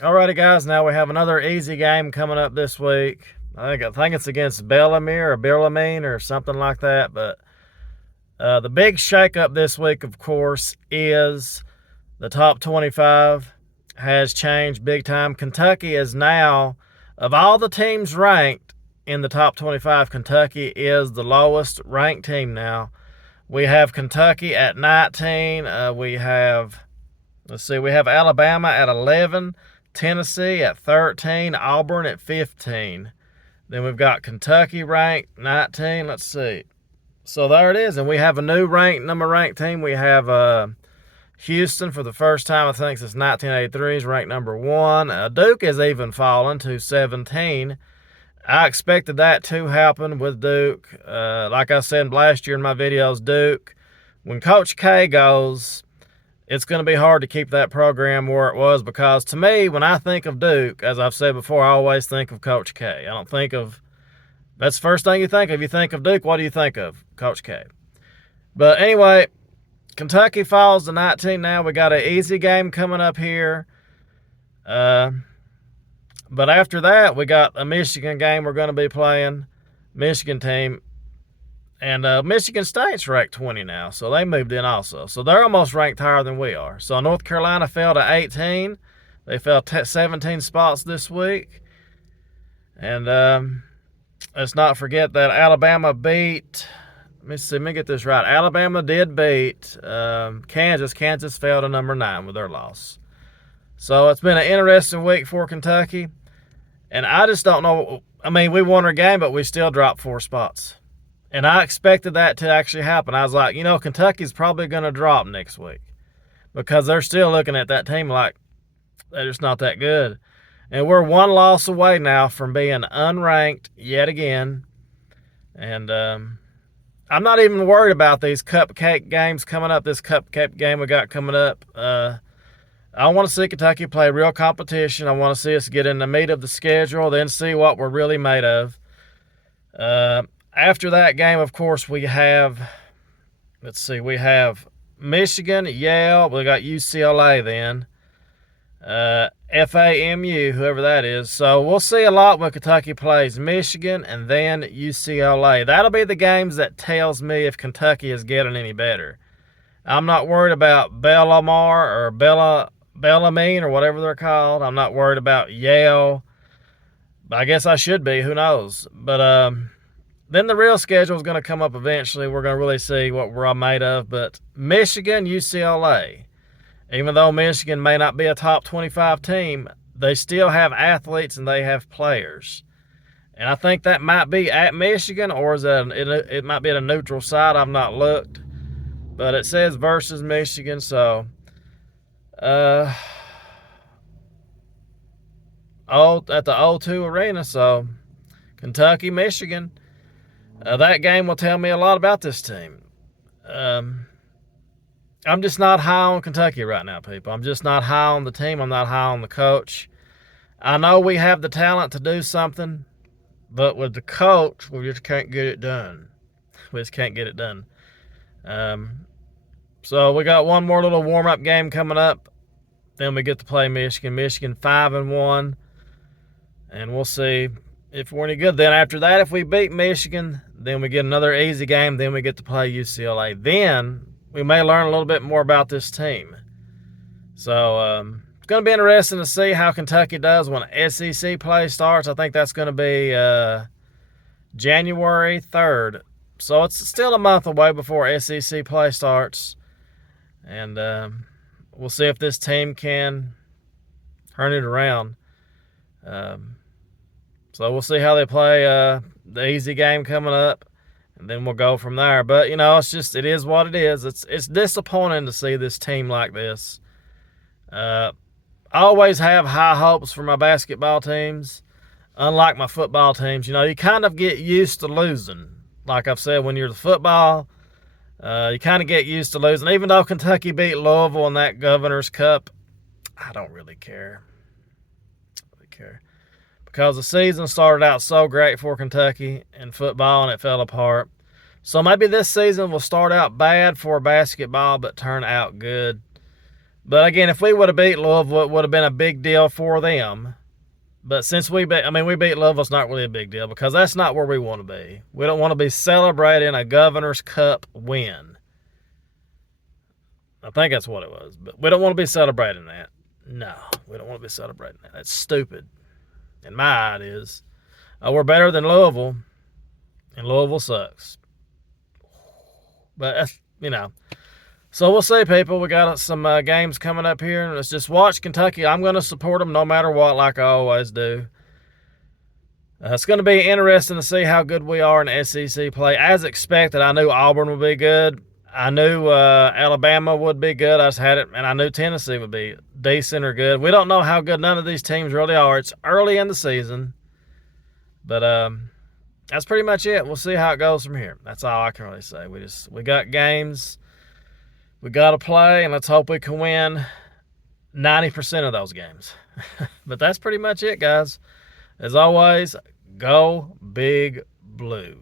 Alrighty, guys. Now we have another easy game coming up this week. I think it's against Bellarmine or Bellarmine or something like that. But the big shakeup this week, of course, is the top 25 has changed big time. Kentucky is now, of all the teams ranked in the top 25, Kentucky is the lowest ranked team now. We have Kentucky at 19. We have Alabama at 11. Tennessee at 13, Auburn at 15. Then we've got Kentucky ranked 19. Let's see. So there it is. And we have a new number ranked team. We have Houston for the first time, I think, since 1983 is ranked number 1. Duke has even fallen to 17. I expected that to happen with Duke. Like I said last year in my videos, Duke, when Coach K goes, it's going to be hard to keep that program where it was, because to me, when I think of Duke, as I've said before, I always think of Coach K. I don't think of, that's the first thing you think of. You think of Duke, what do you think of? Coach K. But anyway, Kentucky falls to 19 now. We got an easy game coming up here. But after that, we got a Michigan game we're going to be playing. Michigan team. And Michigan State's ranked 20 now, so they moved in also. So they're almost ranked higher than we are. So North Carolina fell to 18. They fell 17 spots this week. And let's not forget that Alabama beat, let me get this right. Alabama did beat Kansas. Kansas fell to number 9 with their loss. So it's been an interesting week for Kentucky. And I just don't know. I mean, we won our game, but we still dropped 4 spots. And I expected that to actually happen. I was like, Kentucky's probably going to drop next week, because they're still looking at that team like they're just not that good. And we're 1 loss away now from being unranked yet again. And I'm not even worried about these cupcake games coming up, this cupcake game we got coming up. I want to see Kentucky play real competition. I want to see us get in the meat of the schedule, then see what we're really made of. After that game, of course, we have Michigan, Yale. We got UCLA then. FAMU, whoever that is. So we'll see a lot when Kentucky plays Michigan and then UCLA. That'll be the games that tells me if Kentucky is getting any better. I'm not worried about Bellarmine or Bellarmine or whatever they're called. I'm not worried about Yale. I guess I should be. Who knows? But then the real schedule is going to come up eventually. We're going to really see what we're all made of. But Michigan, UCLA, even though Michigan may not be a top 25 team, they still have athletes and they have players. And I think that might be at Michigan, or is that it might be at a neutral site. I've not looked. But it says versus Michigan, so at the O2 Arena. So Kentucky, Michigan. That game will tell me a lot about this team. I'm just not high on Kentucky right now, people. I'm just not high on the team. I'm not high on the coach. I know we have the talent to do something, but with the coach, we just can't get it done. We just can't get it done. So we got one more little warm-up game coming up. Then we get to play Michigan. Michigan 5-1. And we'll see if we're any good. Then after that, if we beat Michigan, then we get another easy game. Then we get to play UCLA. Then we may learn a little bit more about this team. So it's going to be interesting to see how Kentucky does when SEC play starts. I think that's going to be January 3rd. So it's still a month away before SEC play starts. And we'll see if this team can turn it around. So we'll see how they play the easy game coming up, and then we'll go from there. But, it is what it is. It's disappointing to see this team like this. I always have high hopes for my basketball teams, unlike my football teams. You kind of get used to losing. Like I've said, when you're the football, you kind of get used to losing. Even though Kentucky beat Louisville in that Governor's Cup, I don't really care. Because the season started out so great for Kentucky in football and it fell apart. So maybe this season will start out bad for basketball but turn out good. But again, if we would have beat Louisville, it would have been a big deal for them. But since we beat Louisville, it's not really a big deal because that's not where we want to be. We don't want to be celebrating a Governor's Cup win. I think that's what it was. But we don't want to be celebrating that. No, we don't want to be celebrating that. That's stupid. In my ideas. We're better than Louisville, and Louisville sucks. But, So we'll see, people. We got some games coming up here. Let's just watch Kentucky. I'm going to support them no matter what, like I always do. It's going to be interesting to see how good we are in SEC play. As expected, I knew Auburn would be good. I knew Alabama would be good. I just had it, and I knew Tennessee would be decent or good. We don't know how good none of these teams really are. It's early in the season. But that's pretty much it. We'll see how it goes from here. That's all I can really say. We got games we got to play, and let's hope we can win 90% of those games. But that's pretty much it, guys. As always, go Big Blue.